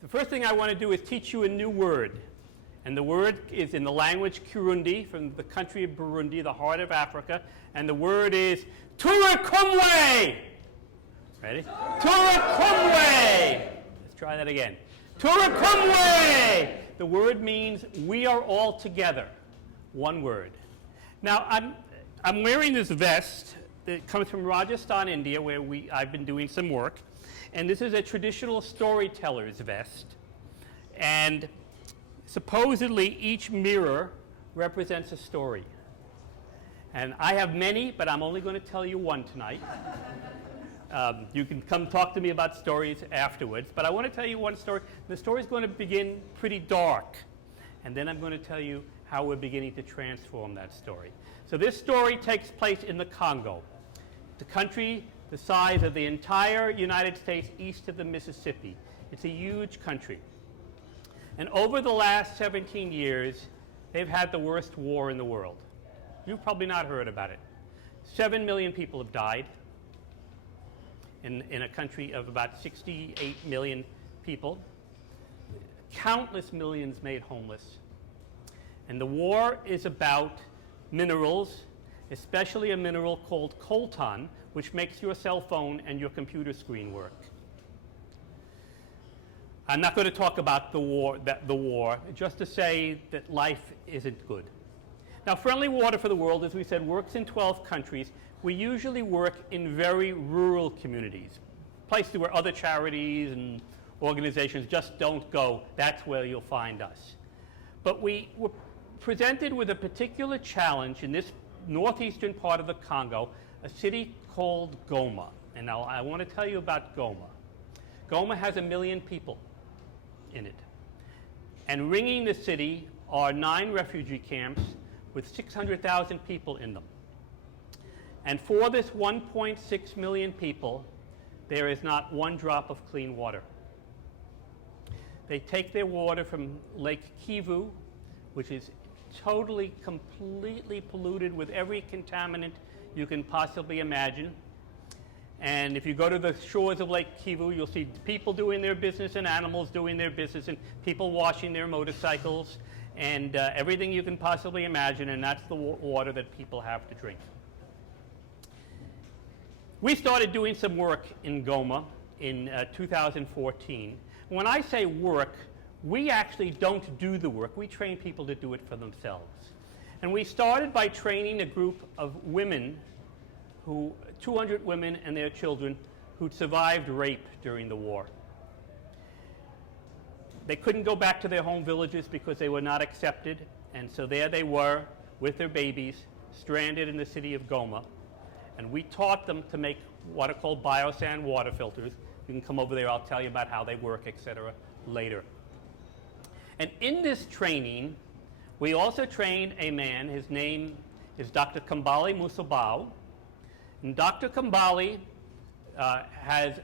The first thing I want to do is teach you a new word. And the word is in the language Kirundi, from the country of Burundi, the heart of Africa. And the word is Turakumwe. Ready? Turakumwe. Let's try that again. Turakumwe. The word means we are all together. One word. Now, I'm wearing this vest that comes from Rajasthan, India, where I've been doing some work. And this is a traditional storyteller's vest. And supposedly each mirror represents a story. And I have many, but I'm only going to tell you one tonight. You can come talk to me about stories afterwards, but I want to tell you one story. The story is going to begin pretty dark, and then I'm going to tell you how we're beginning to transform that story. So this story takes place in the Congo, the country the size of the entire United States east of the Mississippi. It's a huge country. And over the last 17 years, they've had the worst war in the world. You've probably not heard about it. 7 million people have died in a country of about 68 million people. Countless millions made homeless. And the war is about minerals, especially a mineral called coltan, which makes your cell phone and your computer screen work. I'm not going to talk about the war, just to say that life isn't good. Now, Friendly Water for the World, as we said, works in 12 countries. We usually work in very rural communities, places where other charities and organizations just don't go. That's where you'll find us. But we were presented with a particular challenge in this northeastern part of the Congo, a city called Goma. And now I want to tell you about Goma. Goma has 1 million people in it. And ringing the city are 9 refugee camps with 600,000 people in them. And for this 1.6 million people, there is not one drop of clean water. They take their water from Lake Kivu, which is totally, completely polluted with every contaminant you can possibly imagine. And if you go to the shores of Lake Kivu, you'll see people doing their business and animals doing their business and people washing their motorcycles and everything you can possibly imagine, and that's the water that people have to drink. We started doing some work in Goma in 2014. When I say work, we actually don't do the work. We train people to do it for themselves. And we started by training a group of women, 200 women and their children, who'd survived rape during the war. They couldn't go back to their home villages because they were not accepted, and so there they were with their babies, stranded in the city of Goma. And we taught them to make what are called biosand water filters. You can come over there, I'll tell you about how they work, etc., later. And in this training, we also trained a man. His name is Dr. Kambale Musubao. And Dr. Kambale has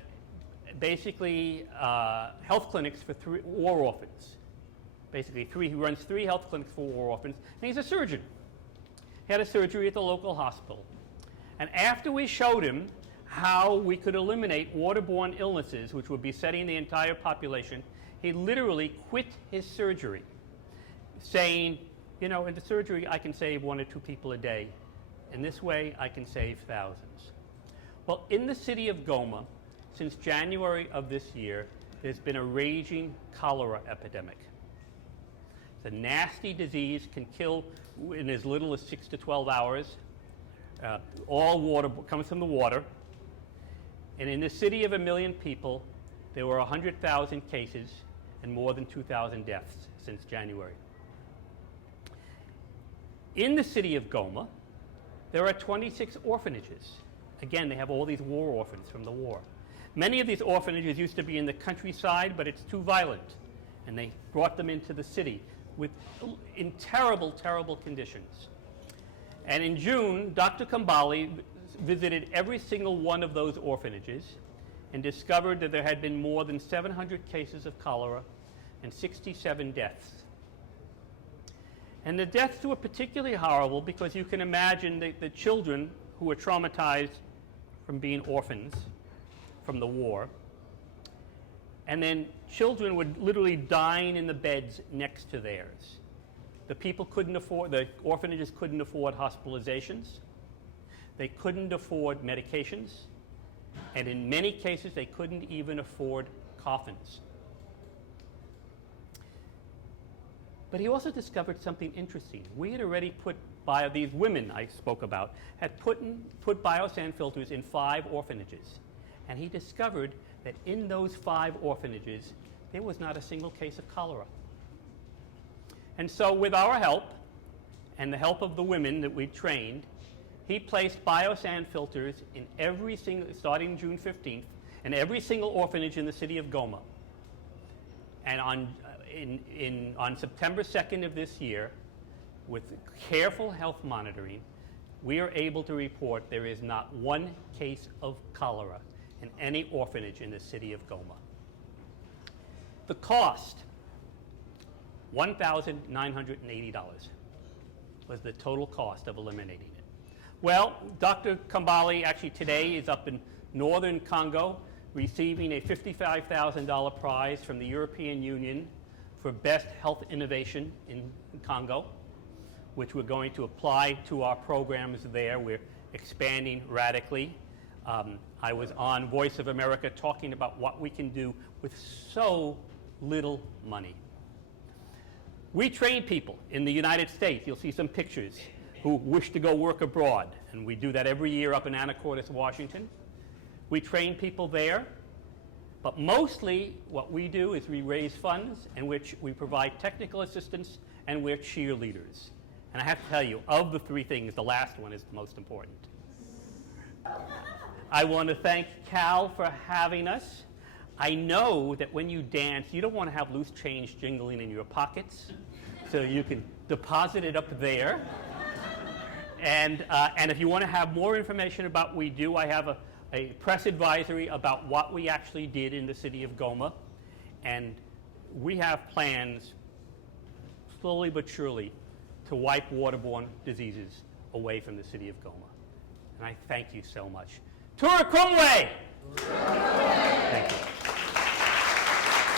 basically health clinics for war orphans. Basically, he runs 3 health clinics for war orphans, and he's a surgeon. He had a surgery at the local hospital. And after we showed him how we could eliminate waterborne illnesses, which would be setting the entire population, he literally quit his surgery, saying, you know, in the surgery I can save 1 or 2 people a day. In this way, I can save thousands. Well, in the city of Goma, since January of this year, there's been a raging cholera epidemic. It's a nasty disease, can kill in as little as 6 to 12 hours. All water comes from the water. And in the city of 1 million people, there were 100,000 cases and more than 2,000 deaths since January. In the city of Goma, there are 26 orphanages. Again, they have all these war orphans from the war. Many of these orphanages used to be in the countryside, but it's too violent. And they brought them into the city in terrible, terrible conditions. And in June, Dr. Kambale visited every single one of those orphanages and discovered that there had been more than 700 cases of cholera and 67 deaths. And the deaths were particularly horrible because you can imagine the children who were traumatized from being orphans from the war. And then children would literally dine in the beds next to theirs. The orphanages couldn't afford hospitalizations. They couldn't afford medications. And in many cases, they couldn't even afford coffins. But he also discovered something interesting. We had already these women I spoke about, had put biosand filters in 5 orphanages. And he discovered that in those 5 orphanages, there was not a single case of cholera. And so with our help, and the help of the women that we trained, he placed biosand filters in starting June 15th, in every single orphanage in the city of Goma. And on September 2nd of this year, with careful health monitoring, we are able to report there is not one case of cholera in any orphanage in the city of Goma. The cost, $1,980 was the total cost of eliminating it. Well, Dr. Kambale actually today is up in northern Congo receiving a $55,000 prize from the European Union for best health innovation in Congo, which we're going to apply to our programs there. We're expanding radically. I was on Voice of America talking about what we can do with so little money. We train people in the United States. You'll see some pictures who wish to go work abroad, and we do that every year up in Anacortes, Washington. We train people there, but mostly what we do is we raise funds in which we provide technical assistance, and we're cheerleaders. And I have to tell you, of the 3 things, the last one is the most important. I want to thank Cal for having us. I know that when you dance, you don't want to have loose change jingling in your pockets, so you can deposit it up there. And if you want to have more information about what we do, I have a press advisory about what we actually did in the city of Goma. And we have plans, slowly but surely, to wipe waterborne diseases away from the city of Goma. And I thank you so much. Tura Kumwe! Thank you.